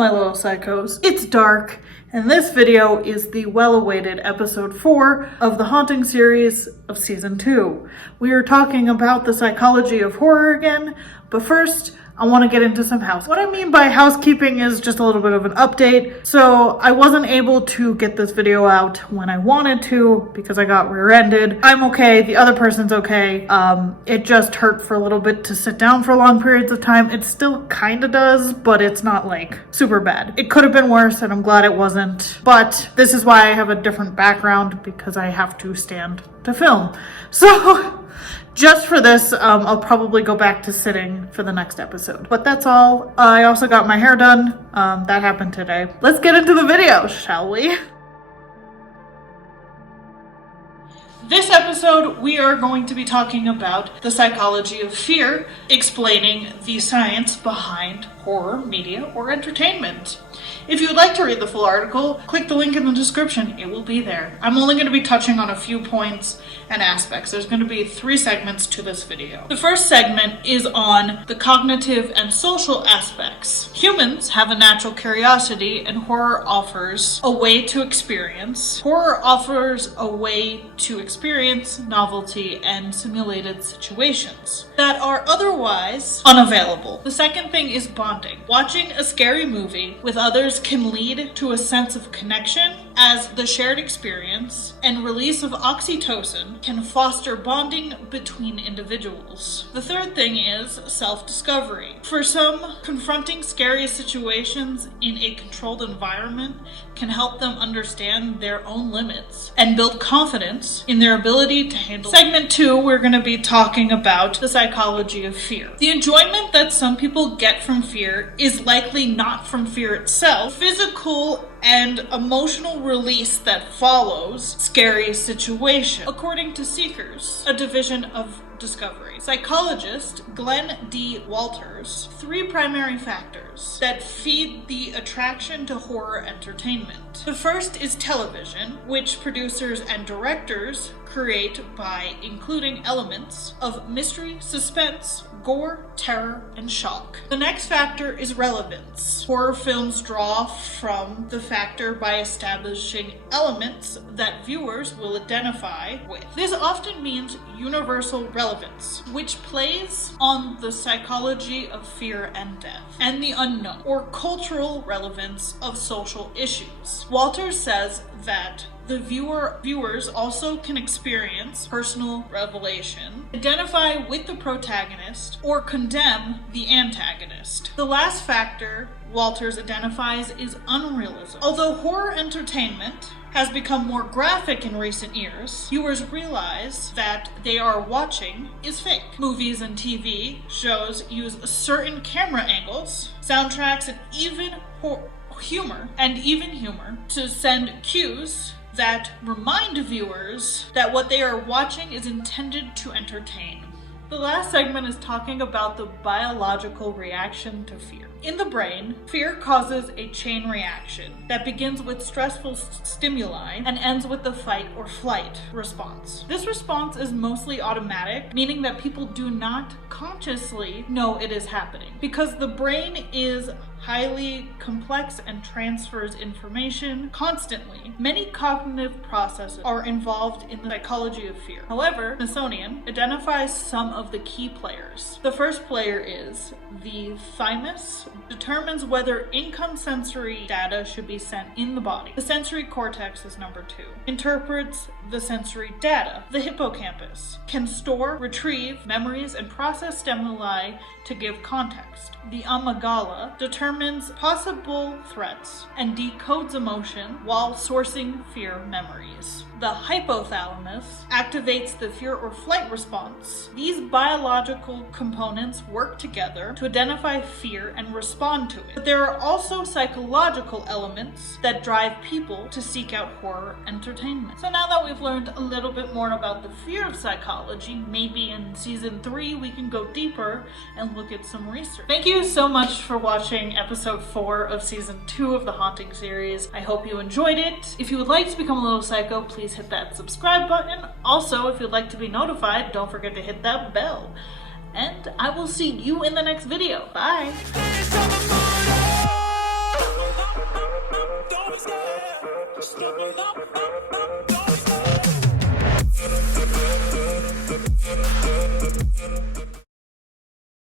my little psychos, it's dark, and this video is the well-awaited episode 4 of the Haunting series of season 2. We are talking about the psychology of horror again, but first, I want to get into some housekeeping. What I mean by housekeeping is just a little bit of an update. So I wasn't able to get this video out when I wanted to because I got rear-ended. I'm okay, the other person's okay. It just hurt for a little bit to sit down for long periods of time. It still kind of does, but it's not like super bad. It could have been worse and I'm glad it wasn't. But this is why I have a different background, because I have to stand to film. So just for this, I'll probably go back to sitting for the next episode. But that's all. I also got my hair done. That happened today. Let's get into the video, shall we? This episode, we are going to be talking about the psychology of fear, explaining the science behind horror, media, or entertainment. If you would like to read the full article, click the link in the description. It will be there. I'm only going to be touching on a few points and aspects. There's going to be 3 segments to this video. The first segment is on the cognitive and social aspects. Humans have a natural curiosity, and horror offers a way to experience. Horror offers a way to experience novelty and simulated situations that are otherwise unavailable. The second thing is bonding. Watching a scary movie with others can lead to a sense of connection, as the shared experience and release of oxytocin can foster bonding between individuals. The third thing is self-discovery. For some, confronting scary situations in a controlled environment can help them understand their own limits and build confidence in their ability to handle. Segment 2, we're going to be talking about the psychology of fear. The enjoyment that some people get from fear is likely not from fear itself. Physical and emotional release that follows scary situation. According to Seekers, a division of Discovery psychologist Glenn D. Walters, 3 primary factors that feed the attraction to horror entertainment. The first is television, which producers and directors create by including elements of mystery, suspense, gore, terror, and shock. The next factor is relevance. Horror films draw from the factor by establishing elements that viewers will identify with. This often means universal relevance, which plays on the psychology of fear and death, and the unknown, or cultural relevance of social issues. Walters says that the viewers also can experience personal revelation, identify with the protagonist, or condemn the antagonist. The last factor Walters identifies is unrealism. Although horror entertainment has become more graphic in recent years, viewers realize that they are watching is fake. Movies and TV shows use certain camera angles, soundtracks, and even humor to send cues that remind viewers that what they are watching is intended to entertain. The last segment is talking about the biological reaction to fear. In the brain, fear causes a chain reaction that begins with stressful stimuli and ends with the fight or flight response. This response is mostly automatic, meaning that people do not consciously know it is happening. Because the brain is highly complex and transfers information constantly, many cognitive processes are involved in the psychology of fear. However, Smithsonian identifies some of the key players. The first player is the thymus, determines whether income sensory data should be sent in the body. The sensory cortex is number 2. Interprets the sensory data. The hippocampus can store, retrieve memories, and process stimuli to give context. The amygdala determines possible threats and decodes emotion while sourcing fear memories. The hypothalamus activates the fear or flight response. These biological components work together to identify fear and respond to it. But there are also psychological elements that drive people to seek out horror entertainment. So now that we've learned a little bit more about the fear of psychology, maybe in season 3 we can go deeper and look at some research. Thank you so much for watching episode 4 of season 2 of the Haunting series. I hope you enjoyed it. If you would like to become a little psycho, please hit that subscribe button. Also, if you'd like to be notified, don't forget to hit that bell. And I will see you in the next video. Bye!